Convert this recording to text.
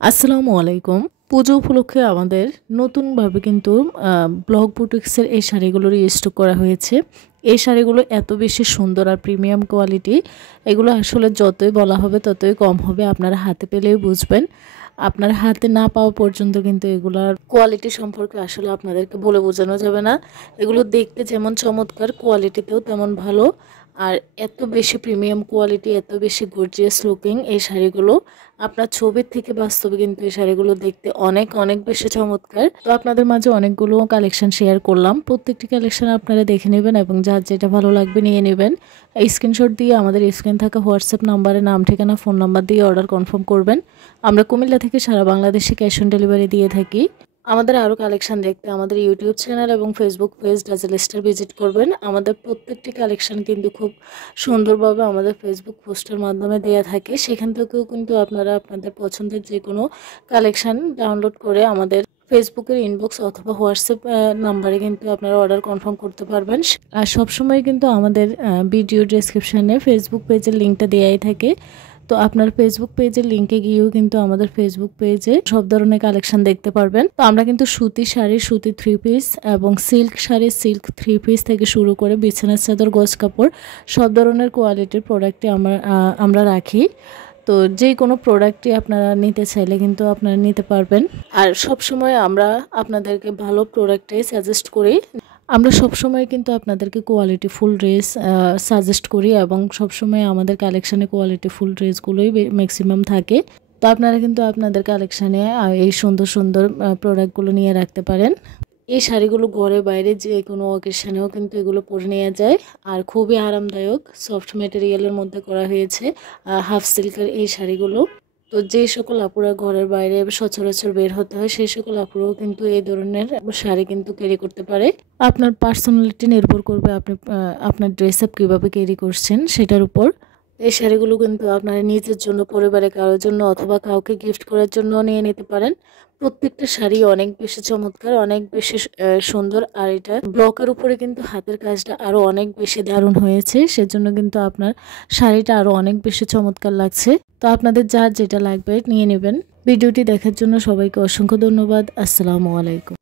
আসসালামু আলাইকুম। পুজো উপলক্ষে আমাদের নতুনভাবে কিন্তু ব্লক বুটিক্সের এই শাড়িগুলো রিস্টক করা হয়েছে। এই শাড়িগুলো এত বেশি সুন্দর আর প্রিমিয়াম কোয়ালিটি, এগুলো আসলে যতই বলা হবে ততই কম হবে। আপনারা হাতে পেলেই বুঝবেন। আপনার হাতে না পাওয়া পর্যন্ত কিন্তু এগুলার কোয়ালিটি সম্পর্কে আসলে আপনাদেরকে বলে বোঝানো যাবে না। এগুলো দেখতে যেমন চমৎকার, কোয়ালিটিতেও তেমন ভালো। আর এত বেশি প্রিমিয়াম কোয়ালিটি, এত বেশি গর্জিয়াস লুকিং এই শাড়িগুলো। আপনার ছবির থেকে বাস্তবে কিন্তু এই শাড়িগুলো দেখতে অনেক অনেক বেশি চমৎকার। তো আপনাদের মাঝে অনেকগুলো কালেকশন শেয়ার করলাম। প্রত্যেকটি কালেকশন আপনারা দেখে নেবেন এবং যার যেটা ভালো লাগবে নিয়ে নেবেন। এই স্ক্রিনশট দিয়ে আমাদের স্ক্রিন থাকা হোয়াটসঅ্যাপ নাম্বারে নাম, ঠিকানা, ফোন নাম্বার দিয়ে অর্ডার কনফার্ম করবেন। আমরা কুমিল্লা থেকে সারা বাংলাদেশে ক্যাশ অন ডেলিভারি দিয়ে থাকি। আমাদের আরও কালেকশন দেখতে আমাদের ইউটিউব চ্যানেল এবং Facebook page dazzle star visit করবেন। আমাদের প্রত্যেকটি কালেকশন কিন্তু খুব সুন্দরভাবে আমাদের ফেসবুক পোস্টের মাধ্যমে দেওয়া থাকে। সেখান থেকেও কিন্তু আপনারা আপনাদের পছন্দের যে কোনো কালেকশন ডাউনলোড করে আমাদের ফেসবুকের ইনবক্স অথবা হোয়াটসঅ্যাপ নাম্বারে কিন্তু আপনারা অর্ডার কনফার্ম করতে পারবেন। আর সবসময় কিন্তু আমাদের ভিডিও ডেসক্রিপশানে ফেসবুক পেজের লিঙ্কটা দেওয়াই থাকে। তো আপনার ফেসবুক পেজের লিঙ্কে গিয়েও কিন্তু আমাদের ফেসবুক পেজে সব ধরনের কালেকশন দেখতে পারবেন। তো আমরা কিন্তু সুতি শাড়ি, সুতি থ্রি পিস এবং silk sari, silk three piece থেকে শুরু করে বিছানার চাদর, গজ কাপড় সব ধরনের কোয়ালিটির প্রোডাক্টই আমরা রাখি। তো যে কোনো প্রোডাক্টই আপনারা নিতে চাইলে কিন্তু আপনারা নিতে পারবেন। আর সব সময় আমরা আপনাদেরকে ভালো প্রোডাক্টটাই সাজেস্ট করি। আমরা সবসময় কিন্তু আপনাদেরকে কোয়ালিটিফুল ড্রেস সাজেস্ট করি এবং সবসময় আমাদের কালেকশানে কোয়ালিটিফুল ড্রেসগুলোই ম্যাক্সিমাম থাকে। তো আপনারা কিন্তু আপনাদের কালেকশানে এই সুন্দর সুন্দর প্রোডাক্টগুলো নিয়ে রাখতে পারেন। এই শাড়িগুলো ঘরে বাইরে যে কোনো অকেশনেও কিন্তু এগুলো পরে নেওয়া যায়। আর খুবই আরামদায়ক, সফট ম্যাটেরিয়ালের মধ্যে করা হয়েছে হাফ সিল্কের এই শাড়িগুলো। তো যে সকল আপুরা ঘরের বাইরে সচরাচর বের হতে হয় সেই সকল আপুরাও কিন্তু এই ধরনের শাড়ি কিন্তু ক্যারি করতে পারে। আপনার পার্সোনালিটি নির্ভর করবে আপনি আপনার ড্রেস আপ কীভাবে ক্যারি করছেন সেটার উপর। এই শাড়িগুলো কিন্তু আপনারা নিজের জন্য, পরিবারে কারোর জন্য অথবা কাউকে গিফট করার জন্য নিয়ে নিতে পারেন। প্রত্যেকটা শাড়ি অনেক বেশি চমৎকার, অনেক বেশি সুন্দর। আর এটা ব্লকের উপরে কিন্তু হাতের কাজটা আরও অনেক বেশি দারুণ হয়েছে, সেজন্য কিন্তু আপনার শাড়িটা আরও অনেক বেশি চমৎকার লাগছে। তো আপনাদের যার যেটা লাগবে নিয়ে নেবেন। ভিডিওটি দেখার জন্য সবাইকে অসংখ্য ধন্যবাদ। আসসালামু আলাইকুম।